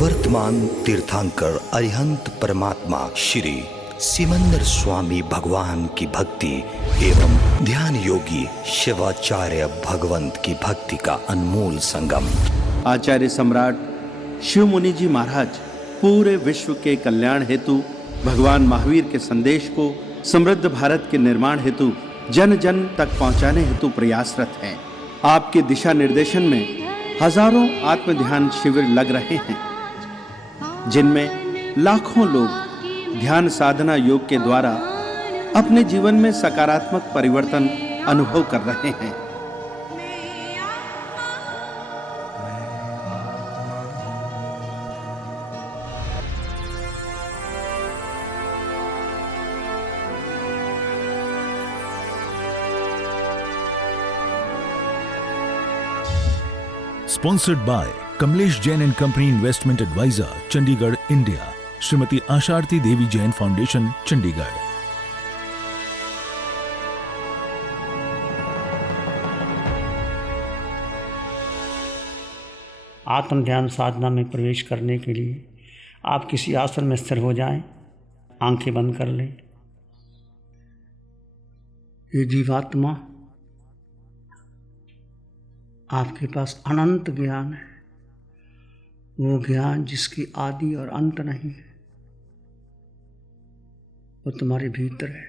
वर्तमान तीर्थंकर अरिहंत परमात्मा श्री सिमंदर स्वामी भगवान की भक्ति एवं ध्यान योगी शिवाचार्य भगवंत की भक्ति का अनमोल संगम। आचार्य सम्राट शिव मुनि जी महाराज पूरे विश्व के कल्याण हेतु, भगवान महावीर के संदेश को समृद्ध भारत के निर्माण हेतु जन जन तक पहुंचाने हेतु प्रयासरत हैं। आपके दिशा निर्देशन में हजारों आत्म ध्यान शिविर लग रहे हैं, जिनमें लाखों लोग ध्यान साधना योग के द्वारा अपने जीवन में सकारात्मक परिवर्तन अनुभव कर रहे हैं। Sponsored by Kamlesh Jain and Company Investment Advisor, Chandigarh, India. Shrimati Asharati Devi Jain foundation, Chandigarh. आत्म ध्यान साधना में प्रवेश करने के लिए आप किसी आसन में स्थिर हो जाएं, आंखें बंद कर लें। ये जीवात्मा, आपके पास अनंत ज्ञान है, वो ज्ञान जिसकी आदि और अंत नहीं है, वो तुम्हारे भीतर है।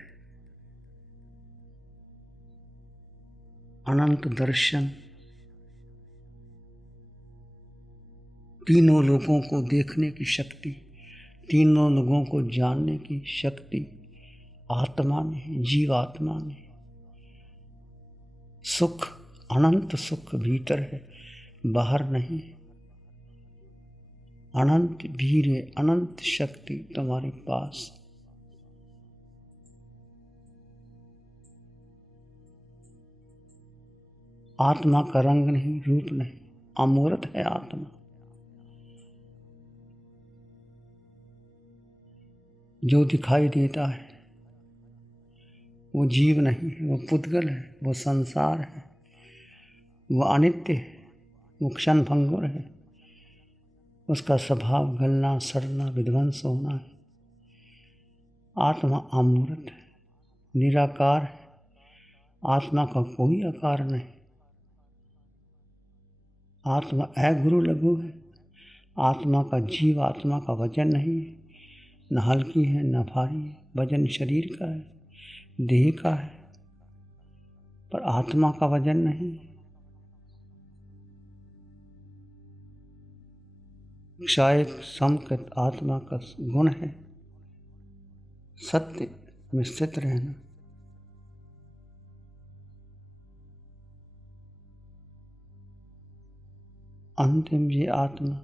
अनंत दर्शन, तीनों लोगों को देखने की शक्ति, तीनों लोगों को जानने की शक्ति आत्मा में है, जीवात्मा में। सुख, अनंत सुख भीतर है, बाहर नहीं। अनंत वीर है, अनंत शक्ति तुम्हारे पास। आत्मा का रंग नहीं, रूप नहीं, अमूर्त है आत्मा। जो दिखाई देता है वो जीव नहीं है, वो पुद्गल है, वो संसार है, वो अनित्य है, वो क्षण भंगुर है। उसका स्वभाव गलना, सड़ना, विध्वंस होना है। आत्मा अमूर्त है, निराकार है, आत्मा का कोई आकार नहीं। आत्मा अगुरु लघु है, आत्मा का जीव, आत्मा का वजन नहीं है, न हल्की है न भारी है। वजन शरीर का है, देह का है, पर आत्मा का वजन नहीं है। क्षायक समकृत आत्मा का गुण है सत्य में स्थित रहना। अंतिम ये आत्मा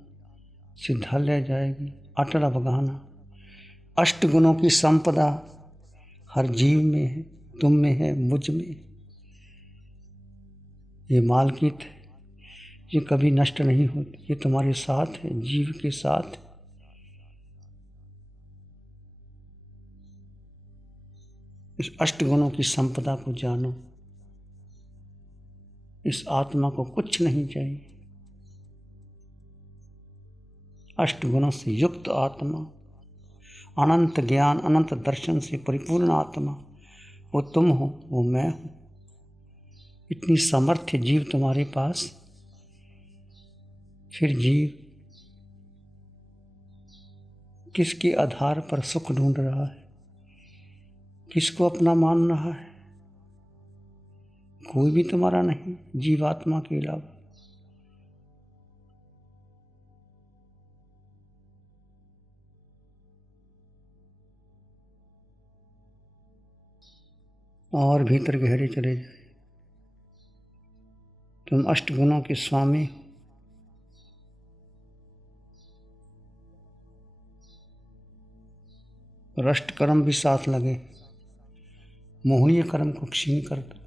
सिद्धालय जाएगी, अटल अवगाहना। अष्ट गुणों की संपदा हर जीव में है, तुम में है, मुझ में। ये मालकियत है, ये कभी नष्ट नहीं होती, ये तुम्हारे साथ है, जीव के साथ। इस अष्ट गुणों की संपदा को जानो। इस आत्मा को कुछ नहीं चाहिए। अष्ट गुणों से युक्त आत्मा, अनंत ज्ञान, अनंत दर्शन से परिपूर्ण आत्मा, वो तुम हो, वो मैं हूँ। इतनी सामर्थ्य जीव तुम्हारे पास। फिर जीव किसके आधार पर सुख ढूंढ रहा है, किसको अपना मान रहा है? कोई भी तुम्हारा नहीं, जीवात्मा के अलावा। और भीतर गहरे चले जाए। तुम अष्ट गुणों के स्वामी हो। रष्ट कर्म भी साथ लगे, मोहनीय कर्म को क्षीण कर दो।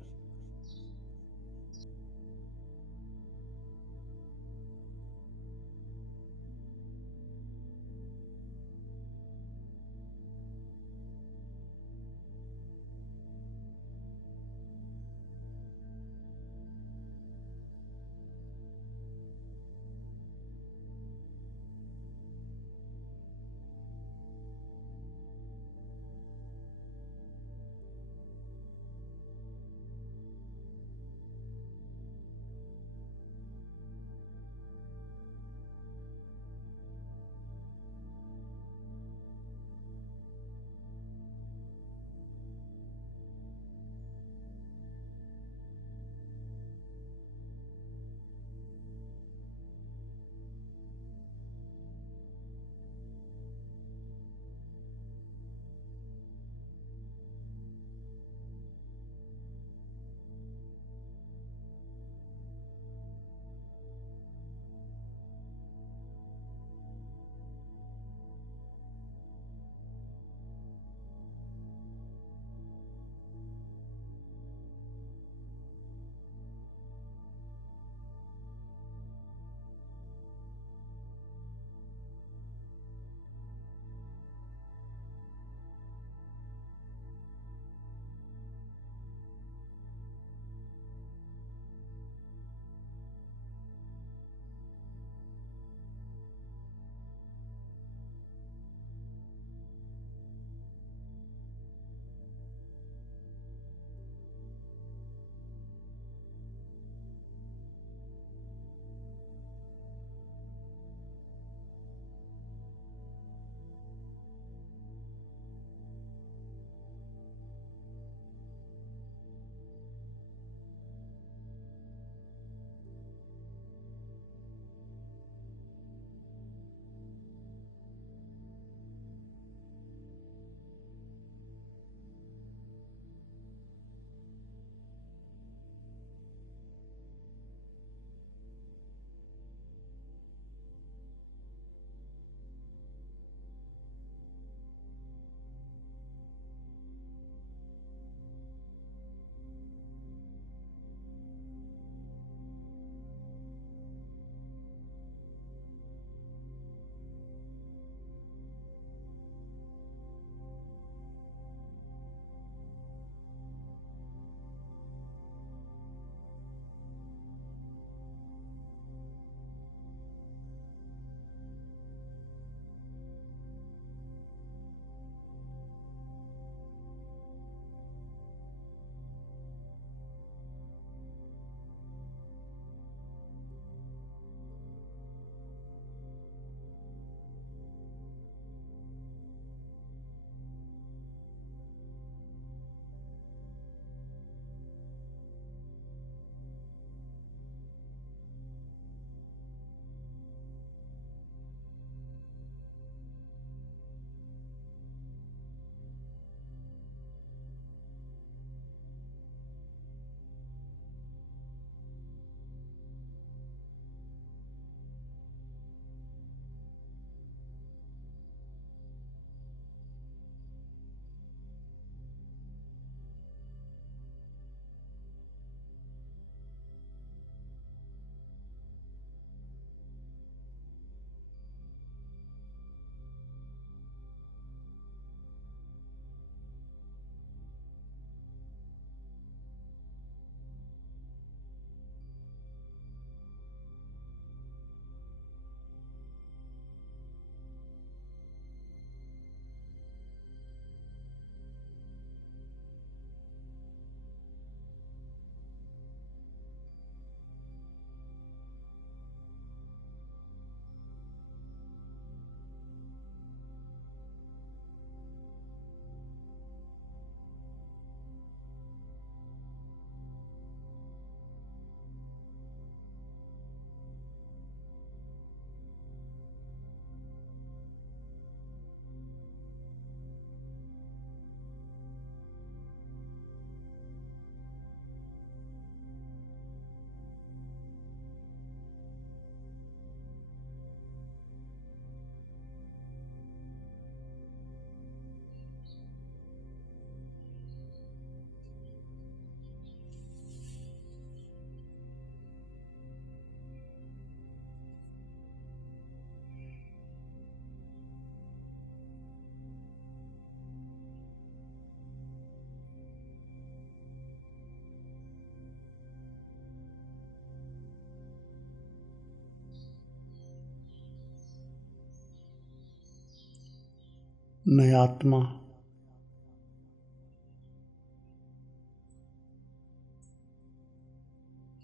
मैं आत्मा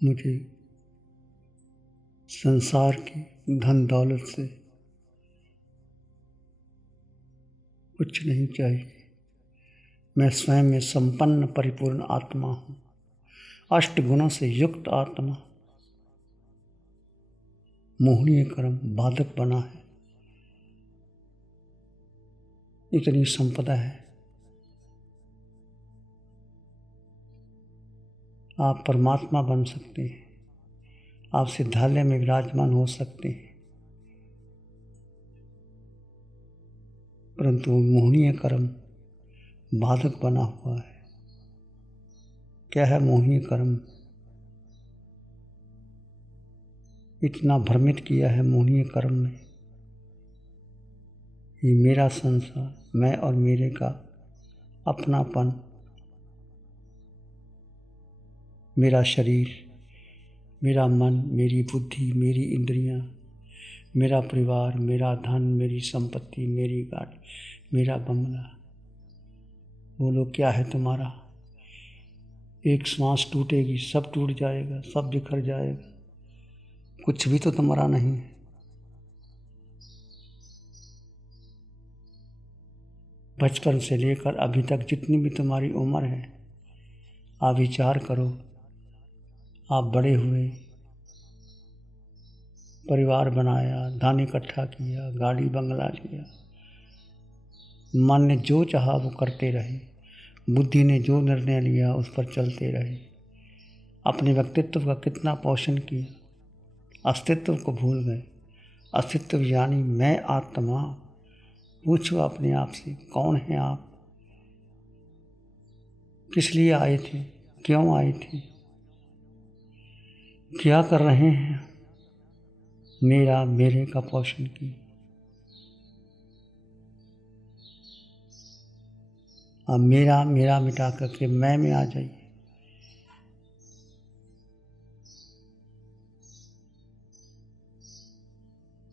मुझे संसार की धन दौलत से कुछ नहीं चाहिए। मैं स्वयं में संपन्न परिपूर्ण आत्मा हूँ, 8 गुणों से युक्त आत्मा। मोहनीय कर्म बाधक बना है, इतनी संपदा है। आप परमात्मा बन सकते हैं, आप सिद्धालय में विराजमान हो सकते हैं, परंतु मोहनीय कर्म बाधक बना हुआ है। क्या है मोहनीय कर्म? इतना भ्रमित किया है मोहनीय कर्म में। ये मेरा संसार, मैं और मेरे का अपनापन, मेरा शरीर, मेरा मन, मेरी बुद्धि, मेरी इंद्रियां, मेरा परिवार, मेरा धन, मेरी संपत्ति, मेरी गाड़ी, मेरा बंगला। बोलो क्या है तुम्हारा? एक सांस टूटेगी, सब टूट जाएगा, सब बिखर जाएगा, कुछ भी तो तुम्हारा नहीं है। बचपन से लेकर अभी तक जितनी भी तुम्हारी उम्र है, आप विचार करो। आप बड़े हुए, परिवार बनाया, धन इकट्ठा किया, गाड़ी बंगला लिया, मन ने जो चाहा वो करते रहे, बुद्धि ने जो निर्णय लिया उस पर चलते रहे। अपने व्यक्तित्व का कितना पोषण किया, अस्तित्व को भूल गए। अस्तित्व यानी मैं आत्मा। पूछो अपने आप से, कौन है आप? किस लिए आए थे? क्यों आए थे? क्या कर रहे हैं? मेरा, मेरे का पोषण किया। अब मेरा मेरा मिटा करके मैं में आ जाइए।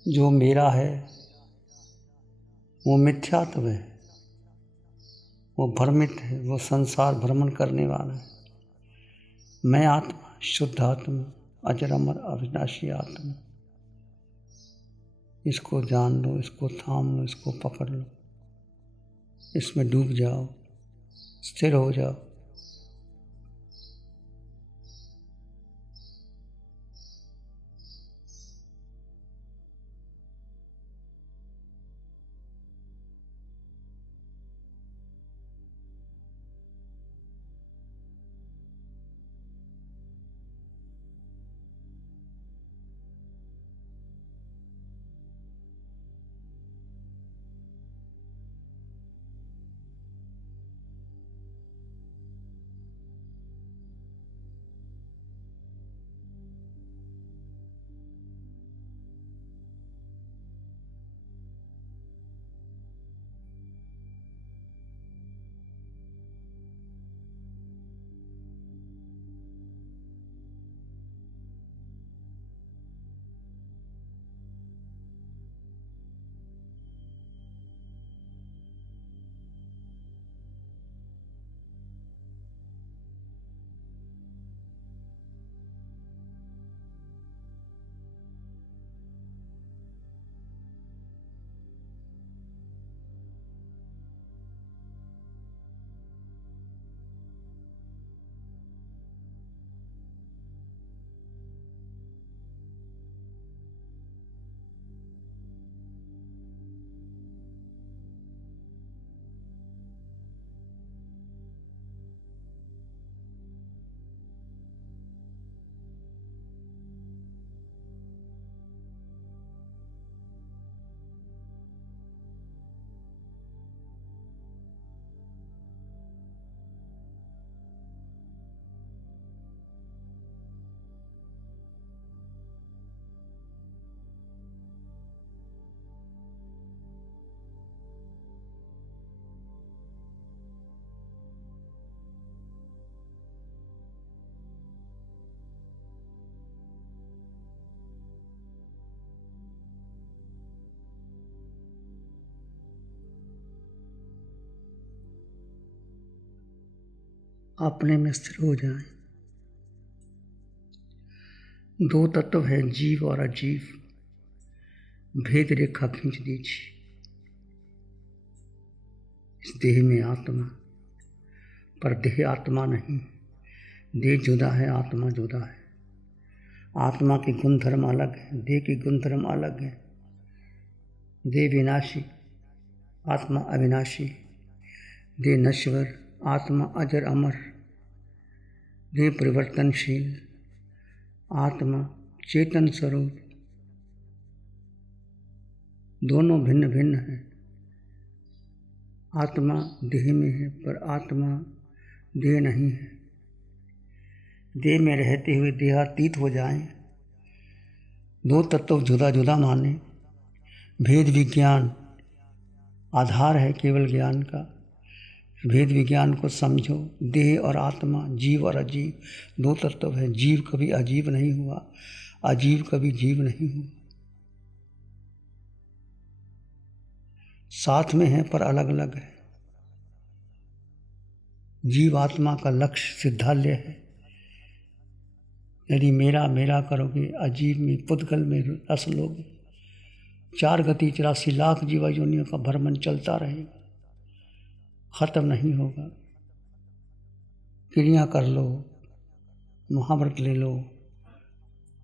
जो मेरा है वो मिथ्यात्व है, वो भ्रमित है, वो संसार भ्रमण करने वाला है। मैं आत्मा, शुद्ध आत्मा, अजर अमर अविनाशी आत्मा। इसको जान लो, इसको थाम लो, इसको पकड़ लो, इसमें डूब जाओ, स्थिर हो जाओ। अपने में स्थिर हो जाएं। दो तत्व हैं, जीव और अजीव। भेद रेखा खींच दीजिए। इस देह में आत्मा, पर देह आत्मा नहीं। देह जुदा है, आत्मा जुदा है। आत्मा के गुणधर्म अलग है, देह के गुणधर्म अलग है। देह विनाशी, आत्मा अविनाशी। देह नश्वर, आत्मा अजर अमर। देह परिवर्तनशील, आत्मा चेतन स्वरूप। दोनों भिन्न भिन्न हैं। आत्मा देह में है, पर आत्मा देह नहीं है। देह में रहते हुए देहातीत हो जाएं। दो तत्व जुदा जुदा माने। भेद विज्ञान आधार है केवल ज्ञान का। भेद विज्ञान को समझो। देह और आत्मा, जीव और अजीव दो तत्व है। जीव कभी अजीव नहीं हुआ, अजीव कभी जीव नहीं हुआ। साथ में है पर अलग अलग है। जीव आत्मा का लक्ष्य सिद्धालय है। यदि मेरा मेरा करोगे, अजीव में पुद्गल में रस लोगे। 4 गति 84 लाख जीवा योनियों का भ्रमण चलता रहेगा, खत्म नहीं होगा। क्रिया कर लो, महाव्रत ले लो,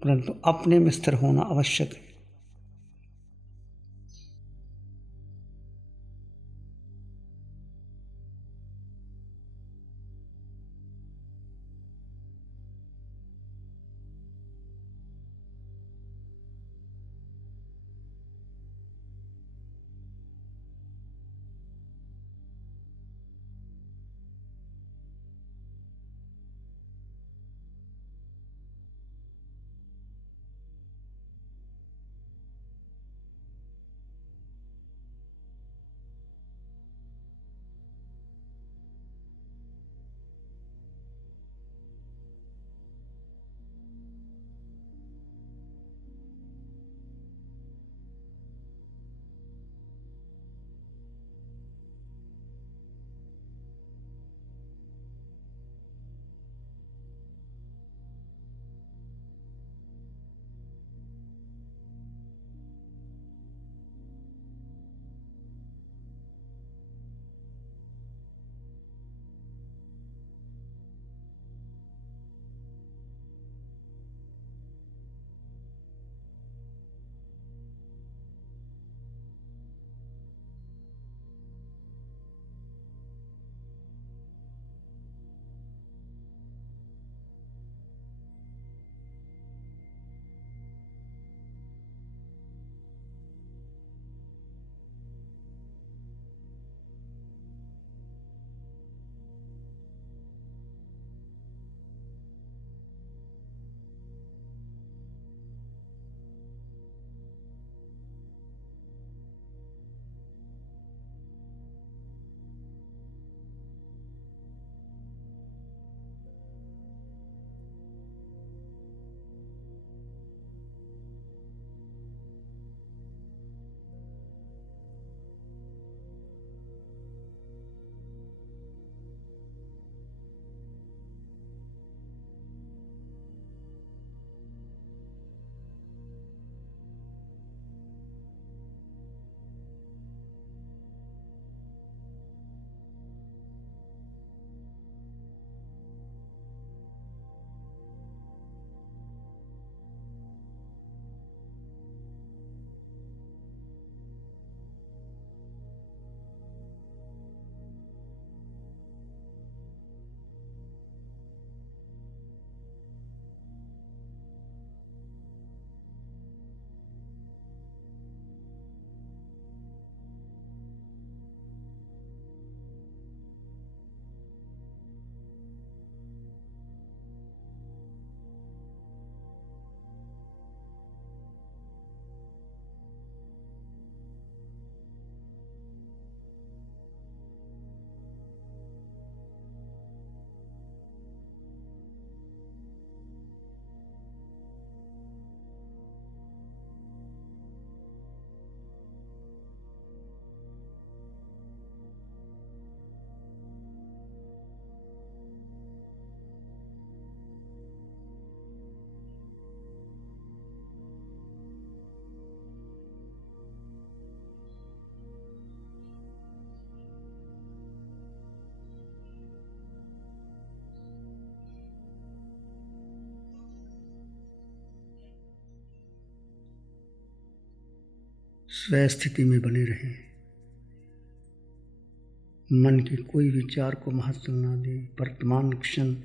परंतु अपने में स्थिर होना आवश्यक है। स्व स्थिति में बने रहें, मन के कोई विचार को महत्व ना दें। वर्तमान क्षण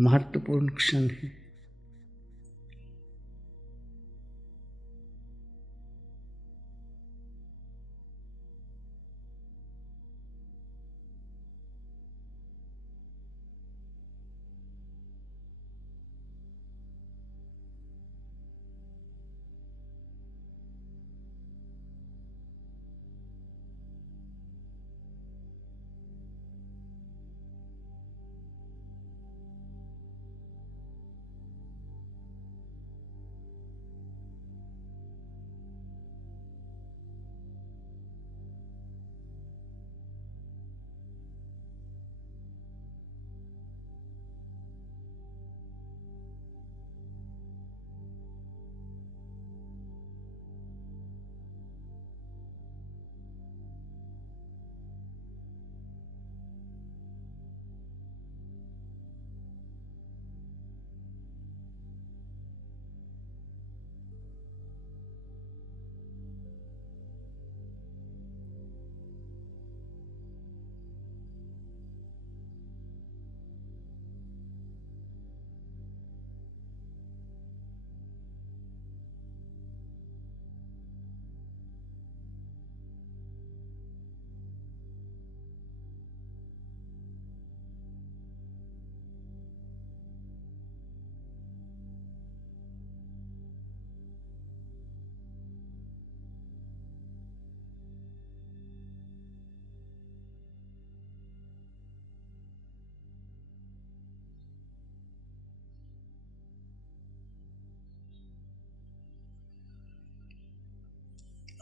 महत्वपूर्ण क्षण है।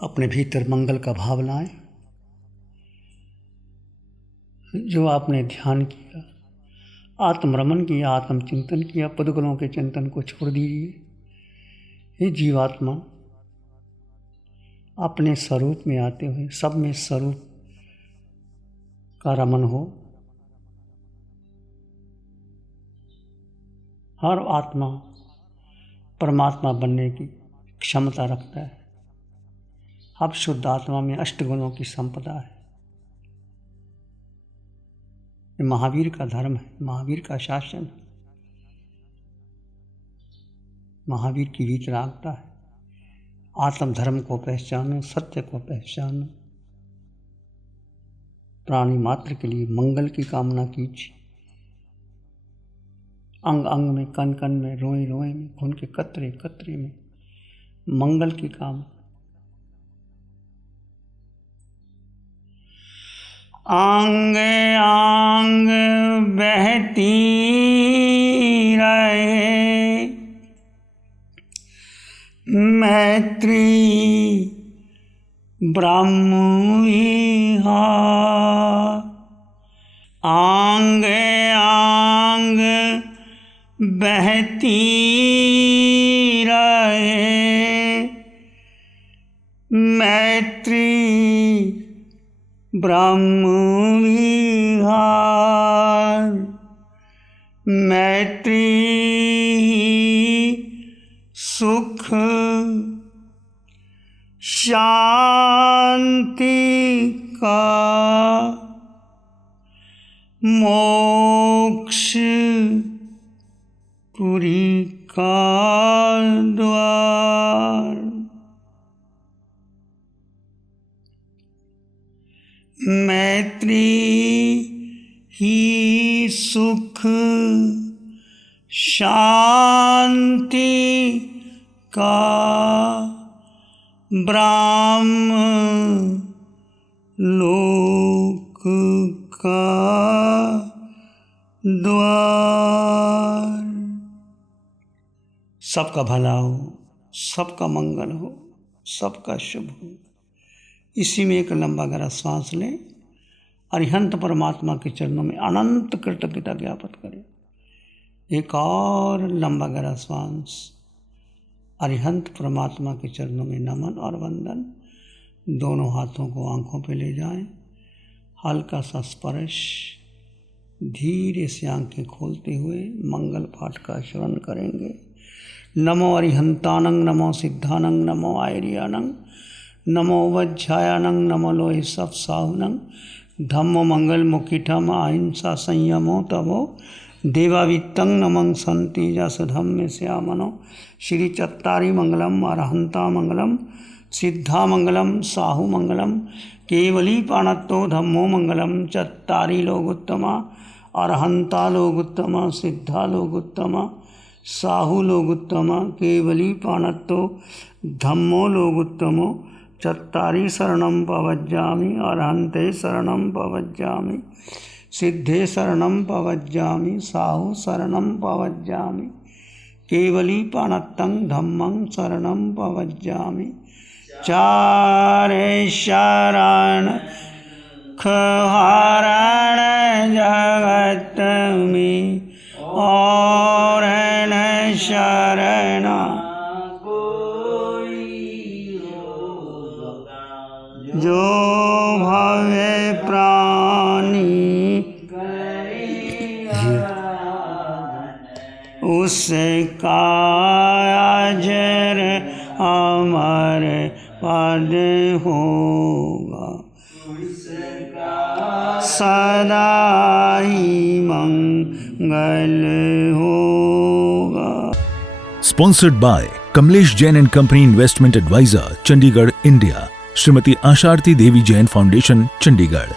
अपने भीतर मंगल का भाव लाएं। जो आपने ध्यान किया, आत्मरमन किया, आत्मचिंतन किया, पदगुणों के चिंतन को छोड़ दीजिए। हे जीवात्मा, अपने स्वरूप में आते हुए सब में स्वरूप का रमन हो। हर आत्मा परमात्मा बनने की क्षमता रखता है। अब शुद्ध आत्मा में अष्टगुणों की संपदा है। ये महावीर का धर्म है, महावीर का शासन है, महावीर की वितरागता है। आत्म धर्म को पहचानो, सत्य को पहचानो, प्राणी मात्र के लिए मंगल की कामना कीजिए। अंग अंग में, कण कण में, रोए रोए में, खून के कतरे कतरे में मंगल की कामना। आंग आंग बहती रहे मैत्री ब्रह्म विहार। आंग आंग बहती रहे मैत्री ब्रह्म विहार। मैत्री सुख शांति का मोक्ष पुरी का द्वार। मैत्री ही सुख शांति का ब्रह्म लोक का द्वार। सबका भला हो, सबका मंगल हो, सबका शुभ हो। इसी में एक लंबा गहरा सांस लें। अरिहंत परमात्मा के चरणों में अनंत कृतज्ञता ज्ञापित करें। एक और लंबा गहरा सांस। अरिहंत परमात्मा के चरणों में नमन और वंदन। दोनों हाथों को आंखों पे ले जाएं। हल्का सा स्पर्श। धीरे से आंखें खोलते हुए मंगल पाठ का श्रवण करेंगे। नमो अरिहंतानंग, नमो सिद्धानंग, नमो आयर्यानंग, नमो वज्रायणं नमो लोहि सब साहुनं धम्म मंगल मुखिठम अहिंसा संयमो तवो देवावित्तं नमं संति जस धम्म श्यामनो श्री चत्तारी मंगलम अरहंता मंगलम सिद्धा मंगलम साहु मंगलम केवली पाणत्तो धम्मो मंगलम चत्तारी लोगोत्तमा अरहंता लोगोत्तमा सिद्धा लोगोत्तमा साहु लोगोत्तमा केवली पाणत्तो धम्मो लोगोत्तमो चत्तारी शरणं पवज्जामि अरहन्ते शरणं पवज्जामि सिद्धे शरणं पवज्जामि साहु शरणं पवज्जामि केवली पाणत्तं धम्मं शरणं पवज्जामि चारे शरण खहरण जगत में और न शरण जो भवे प्राणी उसका अजर अमर पद होगा सदा ही मंगल होगा। Sponsored by Kamlesh Jain and Company Investment Advisor, Chandigarh, India. Shrimati Asharati Devi Jain foundation, Chandigarh.